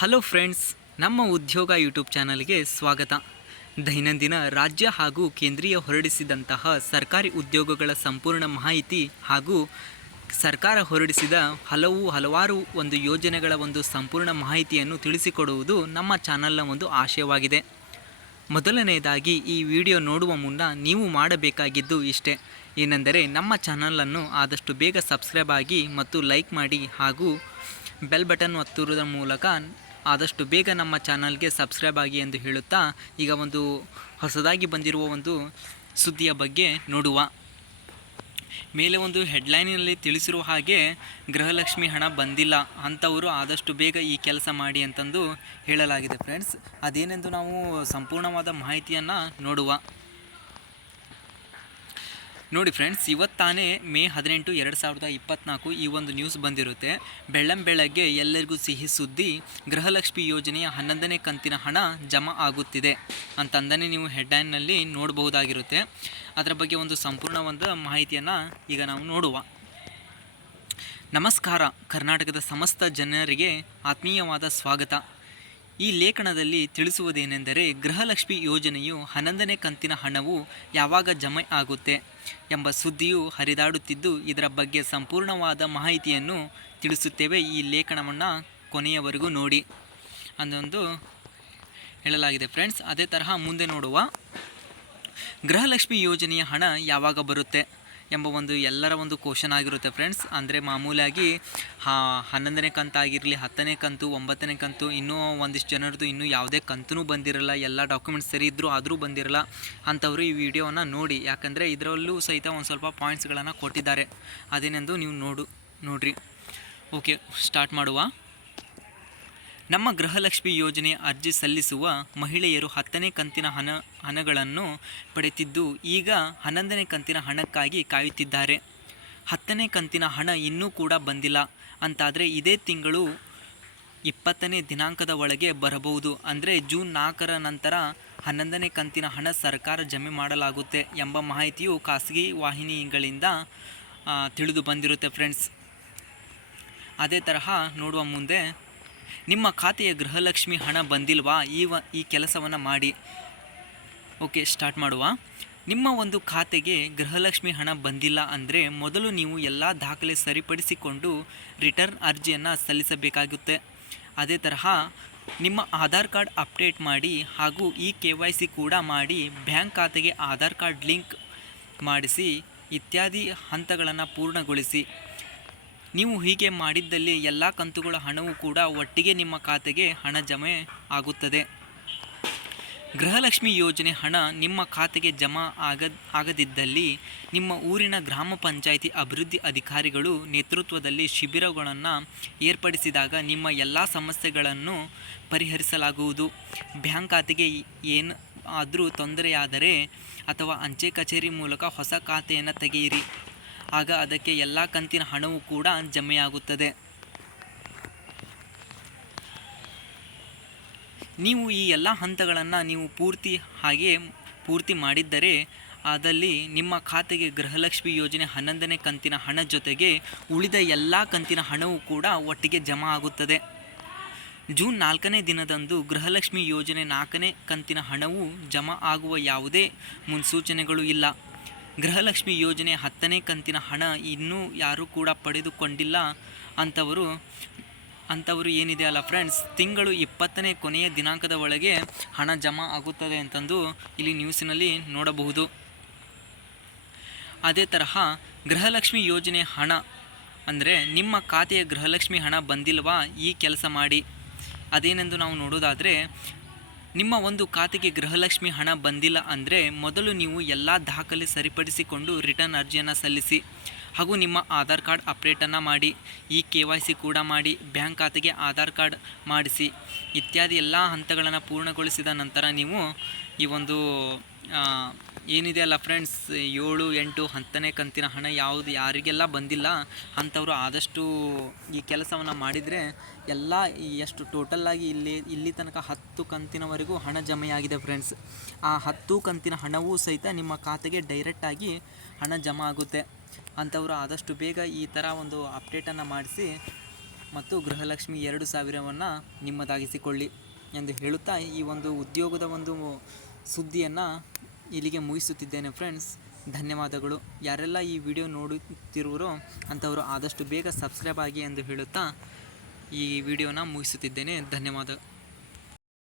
Hello friends, ನಮ್ಮ ಉದ್ಯೋಗ YouTube ಚಾನಲ್ಗೆ ಸ್ವಾಗತ. ದೈನಂದಿನ ರಾಜ್ಯ ಹಾಗೂ ಕೇಂದ್ರೀಯ ಹೊರಡಿಸಿದಂತಹ ಸರ್ಕಾರಿ ಉದ್ಯೋಗಗಳ ಸಂಪೂರ್ಣ ಮಾಹಿತಿ ಹಾಗೂ ಸರ್ಕಾರ ಹೊರಡಿಸಿದ ಹಲವಾರು ಒಂದು ಯೋಜನೆಗಳ ಒಂದು ಸಂಪೂರ್ಣ ಮಾಹಿತಿಯನ್ನು ತಿಳಿಸಿಕೊಡುವುದು ನಮ್ಮ ಚಾನಲ್ನ ಒಂದು ಆಶಯವಾಗಿದೆ. ಮೊದಲನೆಯದಾಗಿ ಈ ವಿಡಿಯೋ ನೋಡುವ ಮುನ್ನ ನೀವು ಮಾಡಬೇಕಾಗಿದ್ದು ಇಷ್ಟೇ, ಏನೆಂದರೆ ನಮ್ಮ ಚಾನಲನ್ನು ಆದಷ್ಟು ಬೇಗ ಸಬ್ಸ್ಕ್ರೈಬ್ ಆಗಿ ಮತ್ತು ಲೈಕ್ ಮಾಡಿ ಹಾಗೂ ಬೆಲ್ ಬಟನ್ ಒತ್ತುವುದರ ಮೂಲಕ ಆದಷ್ಟು ಬೇಗ ನಮ್ಮ ಚಾನಲ್ಗೆ ಸಬ್ಸ್ಕ್ರೈಬ್ ಆಗಿ ಎಂದು ಹೇಳುತ್ತಾ, ಈಗ ಒಂದು ಹೊಸದಾಗಿ ಬಂದಿರುವ ಒಂದು ಸುದ್ದಿಯ ಬಗ್ಗೆ ನೋಡುವ. ಮೇಲೆ ಒಂದು ಹೆಡ್ಲೈನಿನಲ್ಲಿ ತಿಳಿಸಿರುವ ಹಾಗೆ ಗೃಹಲಕ್ಷ್ಮಿ ಹಣ ಬಂದಿಲ್ಲ ಅಂಥವರು ಆದಷ್ಟು ಬೇಗ ಈ ಕೆಲಸ ಮಾಡಿ ಅಂತಂದು ಹೇಳಲಾಗಿದೆ ಫ್ರೆಂಡ್ಸ್. ಅದೇನೆಂದು ನಾವು ಸಂಪೂರ್ಣವಾದ ಮಾಹಿತಿಯನ್ನು ನೋಡುವ. ನೋಡಿ ಫ್ರೆಂಡ್ಸ್, ಇವತ್ತಾನೇ ಮೇ 18, 2024 ಈ ಒಂದು ನ್ಯೂಸ್ ಬಂದಿರುತ್ತೆ. ಬೆಳ್ಳಂಬೆಳಗ್ಗೆ ಎಲ್ಲರಿಗೂ ಸಿಹಿ ಸುದ್ದಿ, ಗೃಹಲಕ್ಷ್ಮಿ ಯೋಜನೆಯ 11ನೇ ಕಂತಿನ ಹಣ ಜಮಾ ಆಗುತ್ತಿದೆ ಅಂತಂದನೇ ನೀವು ಹೆಡ್ಲೈನ್ನಲ್ಲಿ ನೋಡಬಹುದಾಗಿರುತ್ತೆ. ಅದರ ಬಗ್ಗೆ ಒಂದು ಸಂಪೂರ್ಣ ಒಂದು ಮಾಹಿತಿಯನ್ನು ಈಗ ನಾವು ನೋಡುವ. ನಮಸ್ಕಾರ. ಕರ್ನಾಟಕದ ಸಮಸ್ತ ಜನರಿಗೆ ಆತ್ಮೀಯವಾದ ಸ್ವಾಗತ. ಈ ಲೇಖನದಲ್ಲಿ ತಿಳಿಸುವುದೇನೆಂದರೆ, ಗೃಹಲಕ್ಷ್ಮಿ ಯೋಜನೆಯು 11ನೇ ಕಂತಿನ ಹಣವು ಯಾವಾಗ ಜಮೆ ಆಗುತ್ತೆ ಎಂಬ ಸುದ್ದಿಯು ಹರಿದಾಡುತ್ತಿದ್ದು, ಇದರ ಬಗ್ಗೆ ಸಂಪೂರ್ಣವಾದ ಮಾಹಿತಿಯನ್ನು ತಿಳಿಸುತ್ತೇವೆ. ಈ ಲೇಖನವನ್ನು ಕೊನೆಯವರೆಗೂ ನೋಡಿ ಅನ್ನೊಂದು ಹೇಳಲಾಗಿದೆ ಫ್ರೆಂಡ್ಸ್. ಅದೇ ತರಹ ಮುಂದೆ ನೋಡುವ. ಗೃಹಲಕ್ಷ್ಮಿ ಯೋಜನೆಯ ಹಣ ಯಾವಾಗ ಬರುತ್ತೆ ಎಂಬ ಒಂದು ಎಲ್ಲರ ಒಂದು ಕ್ವಶನ್ ಆಗಿರುತ್ತೆ ಫ್ರೆಂಡ್ಸ್. ಅಂದರೆ ಮಾಮೂಲಾಗಿ 11ನೇ ಕಂತು ಆಗಿರಲಿ, 10ನೇ ಕಂತು, 9ನೇ ಕಂತು, ಇನ್ನೂ ಒಂದಿಷ್ಟು ಜನರದ್ದು ಇನ್ನೂ ಯಾವುದೇ ಕಂತೂ ಬಂದಿರಲ್ಲ, ಎಲ್ಲ ಡಾಕ್ಯುಮೆಂಟ್ಸ್ ಸರಿ ಇದ್ದರೂ ಆದರೂ ಬಂದಿರಲ್ಲ ಅಂಥವರು ಈ ವಿಡಿಯೋವನ್ನು ನೋಡಿ. ಯಾಕಂದರೆ ಇದರಲ್ಲೂ ಸಹಿತ ಒಂದು ಸ್ವಲ್ಪ ಪಾಯಿಂಟ್ಸ್ಗಳನ್ನು ಕೊಟ್ಟಿದ್ದಾರೆ, ಅದೇನೆಂದು ನೀವು ನೋಡ್ರಿ. ಓಕೆ, ಸ್ಟಾರ್ಟ್ ಮಾಡುವ. ನಮ್ಮ ಗೃಹಲಕ್ಷ್ಮಿ ಯೋಜನೆ ಅರ್ಜಿ ಸಲ್ಲಿಸುವ ಮಹಿಳೆಯರು 10ನೇ ಕಂತಿನ ಹಣಗಳನ್ನು ಪಡೆದಿದ್ದು, ಈಗ 11ನೇ ಕಂತಿನ ಹಣಕ್ಕಾಗಿ ಕಾಯುತ್ತಿದ್ದಾರೆ. 10ನೇ ಕಂತಿನ ಹಣ ಇನ್ನೂ ಕೂಡ ಬಂದಿಲ್ಲ ಅಂತಾದರೆ ಇದೇ ತಿಂಗಳು 20ನೇ ದಿನಾಂಕದ ಒಳಗೆ ಬರಬಹುದು. ಅಂದರೆ ಜೂನ್ 4ರ ನಂತರ 11ನೇ ಕಂತಿನ ಹಣ ಸರ್ಕಾರ ಜಮೆ ಮಾಡಲಾಗುತ್ತೆ ಎಂಬ ಮಾಹಿತಿಯು ಖಾಸಗಿ ವಾಹಿನಿಗಳಿಂದ ತಿಳಿದು ಬಂದಿರುತ್ತೆ ಫ್ರೆಂಡ್ಸ್. ಅದೇ ತರಹ ನೋಡುವ ಮುಂದೆ, ನಿಮ್ಮ ಖಾತೆಯ ಗೃಹಲಕ್ಷ್ಮಿ ಹಣ ಬಂದಿಲ್ವಾ? ಈ ಕೆಲಸವನ್ನು ಮಾಡಿ. ಓಕೆ, ಸ್ಟಾರ್ಟ್ ಮಾಡುವ. ನಿಮ್ಮ ಒಂದು ಖಾತೆಗೆ ಗೃಹಲಕ್ಷ್ಮಿ ಹಣ ಬಂದಿಲ್ಲ ಅಂದರೆ ಮೊದಲು ನೀವು ಎಲ್ಲ ದಾಖಲೆ ಸರಿಪಡಿಸಿಕೊಂಡು ರಿಟರ್ನ್ ಅರ್ಜಿಯನ್ನು ಸಲ್ಲಿಸಬೇಕಾಗುತ್ತೆ. ಅದೇ ತರಹ ನಿಮ್ಮ ಆಧಾರ್ ಕಾರ್ಡ್ ಅಪ್ಡೇಟ್ ಮಾಡಿ ಹಾಗೂ KYC ಕೂಡ ಮಾಡಿ, ಬ್ಯಾಂಕ್ ಖಾತೆಗೆ ಆಧಾರ್ ಕಾರ್ಡ್ ಲಿಂಕ್ ಮಾಡಿಸಿ ಇತ್ಯಾದಿ ಹಂತಗಳನ್ನು ಪೂರ್ಣಗೊಳಿಸಿ. ನೀವು ಹೀಗೆ ಮಾಡಿದ್ದಲ್ಲಿ ಎಲ್ಲ ಕಂತುಗಳ ಹಣವೂ ಕೂಡ ಒಟ್ಟಿಗೆ ನಿಮ್ಮ ಖಾತೆಗೆ ಹಣ ಜಮೆ ಆಗುತ್ತದೆ. ಗೃಹಲಕ್ಷ್ಮಿ ಯೋಜನೆ ಹಣ ನಿಮ್ಮ ಖಾತೆಗೆ ಜಮಾ ಆಗದಿದ್ದಲ್ಲಿ ನಿಮ್ಮ ಊರಿನ ಗ್ರಾಮ ಪಂಚಾಯಿತಿ ಅಭಿವೃದ್ಧಿ ಅಧಿಕಾರಿಗಳು ನೇತೃತ್ವದಲ್ಲಿ ಶಿಬಿರಗಳನ್ನು ಏರ್ಪಡಿಸಿದಾಗ ನಿಮ್ಮ ಎಲ್ಲ ಸಮಸ್ಯೆಗಳನ್ನು ಪರಿಹರಿಸಲಾಗುವುದು. ಬ್ಯಾಂಕ್ ಖಾತೆಗೆ ಏನು ಆದರೂ ತೊಂದರೆಯಾದರೆ ಅಥವಾ ಅಂಚೆ ಕಚೇರಿ ಮೂಲಕ ಹೊಸ ಖಾತೆಯನ್ನು ತೆಗೆಯಿರಿ. ಆಗ ಅದಕ್ಕೆ ಎಲ್ಲ ಕಂತಿನ ಹಣವೂ ಕೂಡ ಜಮೆಯಾಗುತ್ತದೆ. ನೀವು ಈ ಎಲ್ಲ ಹಂತಗಳನ್ನು ನೀವು ಪೂರ್ತಿ ಮಾಡಿದ್ದರೆ ಅದಲ್ಲಿ ನಿಮ್ಮ ಖಾತೆಗೆ ಗೃಹಲಕ್ಷ್ಮಿ ಯೋಜನೆ 11ನೇ ಕಂತಿನ ಹಣ ಜೊತೆಗೆ ಉಳಿದ ಎಲ್ಲ ಕಂತಿನ ಹಣವೂ ಕೂಡ ಒಟ್ಟಿಗೆ ಜಮಾ ಆಗುತ್ತದೆ. ಜೂನ್ 4ನೇ ದಿನದಂದು ಗೃಹಲಕ್ಷ್ಮಿ ಯೋಜನೆ 4ನೇ ಕಂತಿನ ಹಣವು ಜಮಾ ಆಗುವ ಯಾವುದೇ ಮುನ್ಸೂಚನೆಗಳು ಇಲ್ಲ. ಗೃಹಲಕ್ಷ್ಮಿ ಯೋಜನೆ 10ನೇ ಕಂತಿನ ಹಣ ಇನ್ನೂ ಯಾರೂ ಕೂಡ ಪಡೆದುಕೊಂಡಿಲ್ಲ ಅಂಥವರು ಏನಿದೆ ಅಲ್ಲ ಫ್ರೆಂಡ್ಸ್, ತಿಂಗಳು 20ನೇ ಕೊನೆಯ ದಿನಾಂಕದ ಒಳಗೆ ಹಣ ಜಮಾ ಆಗುತ್ತದೆ ಅಂತಂದು ಇಲ್ಲಿ ನ್ಯೂಸಿನಲ್ಲಿ ನೋಡಬಹುದು. ಅದೇ ತರಹ ಗೃಹಲಕ್ಷ್ಮಿ ಯೋಜನೆ ಹಣ ಅಂದರೆ ನಿಮ್ಮ ಖಾತೆಯ ಗೃಹಲಕ್ಷ್ಮಿ ಹಣ ಬಂದಿಲ್ವಾ? ಈ ಕೆಲಸ ಮಾಡಿ. ಅದೇನೆಂದು ನಾವು ನೋಡೋದಾದರೆ, ನಿಮ್ಮ ಒಂದು ಖಾತೆಗೆ ಗೃಹಲಕ್ಷ್ಮಿ ಹಣ ಬಂದಿಲ್ಲ ಅಂದರೆ ಮೊದಲು ನೀವು ಎಲ್ಲ ದಾಖಲೆ ಸರಿಪಡಿಸಿಕೊಂಡು ರಿಟರ್ನ್ ಅರ್ಜಿಯನ್ನು ಸಲ್ಲಿಸಿ ಹಾಗೂ ನಿಮ್ಮ ಆಧಾರ್ ಕಾರ್ಡ್ ಅಪ್ಡೇಟನ್ನು ಮಾಡಿ, KYC ಕೂಡ ಮಾಡಿ, ಬ್ಯಾಂಕ್ ಖಾತೆಗೆ ಆಧಾರ್ ಕಾರ್ಡ್ ಮಾಡಿಸಿ ಇತ್ಯಾದಿ ಎಲ್ಲ ಹಂತಗಳನ್ನು ಪೂರ್ಣಗೊಳಿಸಿದ ನಂತರ ನೀವು ಈ ಒಂದು ಏನಿದೆ ಅಲ್ಲ ಫ್ರೆಂಡ್ಸ್, 7, 8, 10ನೇ ಕಂತಿನ ಹಣ ಯಾರಿಗೆಲ್ಲ ಬಂದಿಲ್ಲ ಅಂಥವರು ಆದಷ್ಟು ಈ ಕೆಲಸವನ್ನು ಮಾಡಿದರೆ ಎಲ್ಲ ಎಷ್ಟು ಟೋಟಲ್ಲಾಗಿ ಇಲ್ಲಿ ತನಕ 10 ಕಂತಿನವರೆಗೂ ಹಣ ಜಮೆಯಾಗಿದೆ ಫ್ರೆಂಡ್ಸ್. ಆ 10 ಕಂತಿನ ಹಣವೂ ಸಹಿತ ನಿಮ್ಮ ಖಾತೆಗೆ ಡೈರೆಕ್ಟಾಗಿ ಹಣ ಜಮಾ ಆಗುತ್ತೆ. ಅಂಥವರು ಆದಷ್ಟು ಬೇಗ ಈ ಥರ ಒಂದು ಅಪ್ಡೇಟನ್ನು ಮಾಡಿಸಿ ಮತ್ತು ಗೃಹಲಕ್ಷ್ಮಿ 2000ವನ್ನು ನಿಮ್ಮದಾಗಿಸಿಕೊಳ್ಳಿ ಎಂದು ಹೇಳುತ್ತಾ ಈ ಒಂದು ಉದ್ಯೋಗದ ಒಂದು ಸುದ್ದಿಯನ್ನು ಇಲ್ಲಿಗೆ ಮುಗಿಸುತ್ತಿದ್ದೇನೆ ಫ್ರೆಂಡ್ಸ್. ಧನ್ಯವಾದಗಳು. ಯಾರೆಲ್ಲ ಈ ವಿಡಿಯೋ ನೋಡುತ್ತಿರುವರೋ ಅಂಥವರು ಆದಷ್ಟು ಬೇಗ ಸಬ್ಸ್ಕ್ರೈಬ್ ಆಗಿ ಎಂದು ಹೇಳುತ್ತಾ ಈ ವಿಡಿಯೋನ ಮುಗಿಸುತ್ತಿದ್ದೇನೆ. ಧನ್ಯವಾದ.